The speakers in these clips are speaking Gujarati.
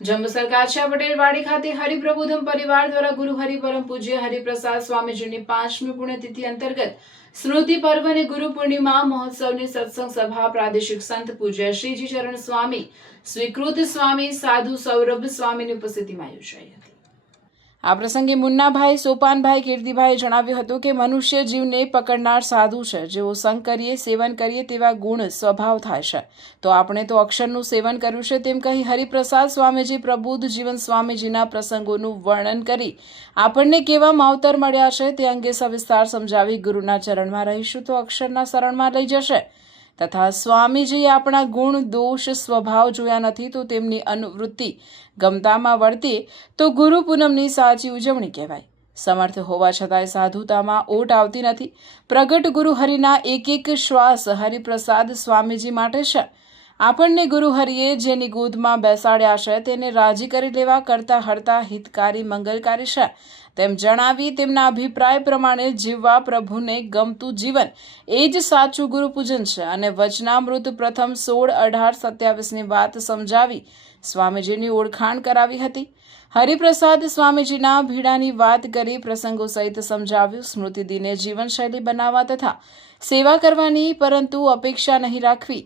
જંબુસર કાછિયા પટેલવાડી ખાતે હરિપ્રબોધમ પરિવાર દ્વારા ગુરુ હરિ પરમ પૂજ્ય હરિપ્રસાદ સ્વામીજીની 5મી પુણ્યતિથિ અંતર્ગત સ્મૃતિ પર્વ અને ગુરુ પૂર્ણિમા મહોત્સવની સત્સંગ સભા પ્રાદેશિક સંત પૂજ્ય શ્રીજી ચરણ સ્વામી સ્વીકૃત સ્વામી સાધુ સૌરભ સ્વામીની ઉપસ્થિતિમાં યોજાઈ હતી। આ પ્રસંગે મુન્નાભાઈ સોપાનભાઈ કીર્તિભાઈએ જણાવ્યું હતું કે મનુષ્ય જીવને પકડનાર સાધુ છે, જેઓ સંગ કરીએ સેવન કરીએ તેવા ગુણ સ્વભાવ થાય છે, તો આપણે તો અક્ષરનું સેવન કર્યું છે તેમ કહી હરિપ્રસાદ સ્વામીજી પ્રબુદ્ધ જીવન સ્વામીજીના પ્રસંગોનું વર્ણન કરી આપણને કેવા માવતર મળ્યા છે તે અંગે સવિસ્તાર સમજાવી ગુરુના ચરણમાં રહીશું તો અક્ષરના શરણમાં લઈ જશે તથા સ્વામીજીએ આપણા ગુણ દોષ સ્વભાવ જોયા નથી તો તેમની અનુવૃત્તિ ગમતામાં વર્તીએ તો ગુરુ પૂનમની સાચી ઉજવણી કહેવાય। સમર્થ હોવા છતાંય સાધુતામાં ઓટ આવતી નથી। પ્રગટ ગુરુ હરિના એક એક શ્વાસ હરિપ્રસાદ સ્વામીજી માટે છે। આપણને ગુરુ હરિએ જેની ગોદમાં બેસાડ્યા છે તેને રાજી કરી લેવા કરતા હરતા હિતકારી મંગલકારી છે તેમ જણાવી તેમના અભિપ્રાય પ્રમાણે જીવવા પ્રભુને ગમતું જીવન એ જ સાચું ગુરુ પૂજન છે અને વચનામૃત પ્રથમ 16, 18, 27ની વાત સમજાવી સ્વામીજીની ઓળખાણ કરાવી હતી। હરિપ્રસાદ સ્વામીજીના ભીડાની વાત કરી પ્રસંગો સહિત સમજાવ્યું। સ્મૃતિ દિને જીવનશૈલી બનાવવા તથા સેવા કરવાની, પરંતુ અપેક્ષા નહીં રાખવી,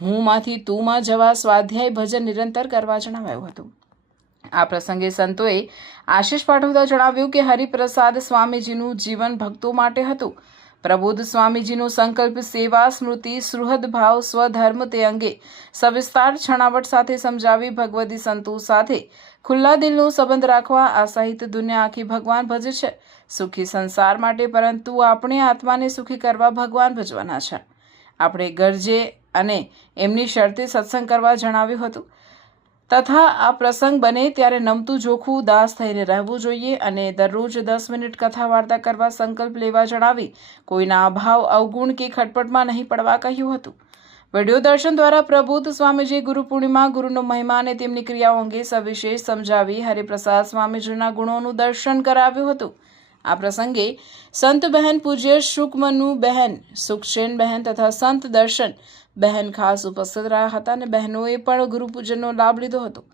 હુંમાંથી તુંમાં જવા સ્વાધ્યાય ભજન નિરંતર કરવા જણાવાયું હતું। આ પ્રસંગે સંતોએ આશીષ પાઠવતા જણાવ્યું કે હરિપ્રસાદ સ્વામીજીનું જીવન ભક્તો માટે હતું। પ્રબુદ્ધ સ્વામીજીનો સંકલ્પ સેવા, સ્મૃતિ, સુહૃદ ભાવ, સ્વધર્મ તે અંગે સવિસ્તાર છણાવટ સાથે સમજાવી ભગવદી સંતો સાથે ખુલ્લા દિલનો સંબંધ રાખવા આ સહિત દુનિયા આખી ભગવાન ભજે છે, સુખી સંસાર માટે, પરંતુ આપણે આત્માને સુખી કરવા ભગવાન ભજવાના છે। આપણે ગરજે અને એમની શરતે સત્સંગ કરવા જણાવ્યું હતું તથા આ પ્રસંગ બને ત્યારે નમતું જોખું દાસ થઈને રહેવું જોઈએ અને દરરોજ 10 મિનિટ કથા વાર્તા કરવા સંકલ્પ લેવા જણાવી કોઈના અભાવ, અવગુણ કે ખટપટમાં નહીં પડવા કહ્યું હતું। વિડીયો દર્શન દ્વારા પ્રબુદ્ધ સ્વામીજી ગુરુ પૂર્ણિમા, ગુરુનો મહિમા અને તેમની ક્રિયાઓ અંગે સવિશેષ સમજાવી હરિપ્રસાદ સ્વામીજીના ગુણોનું દર્શન કરાવ્યું હતું। આ પ્રસંગે સંત બહેન પૂજ્ય શુકમનુ બહેન, સુખચેન બહેન તથા સંત દર્શન બહેન ખાસ ઉપસ્થિત રહ્યા હતા અને બહેનોએ પણ ગુરુપૂજનનો લાભ લીધો હતો।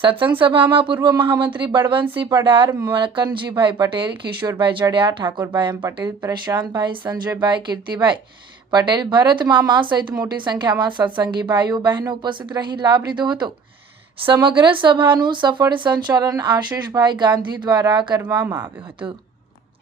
સત્સંગ સભામાં પૂર્વ મહામંત્રી બળવંતસિંહ પડાર, મકનજીભાઈ પટેલ, કિશોરભાઈ જડિયા, ઠાકોરભાઈ એમ પટેલ, પ્રશાંતભાઈ, સંજયભાઈ, કીર્તિભાઈ પટેલ, ભરત મામા સહિત મોટી સંખ્યામાં સત્સંગી ભાઈઓ બહેનો ઉપસ્થિત રહી લાભ લીધો હતો। સમગ્ર સભાનું સફળ સંચાલન આશીષભાઈ ગાંધી દ્વારા કરવામાં આવ્યું હતું।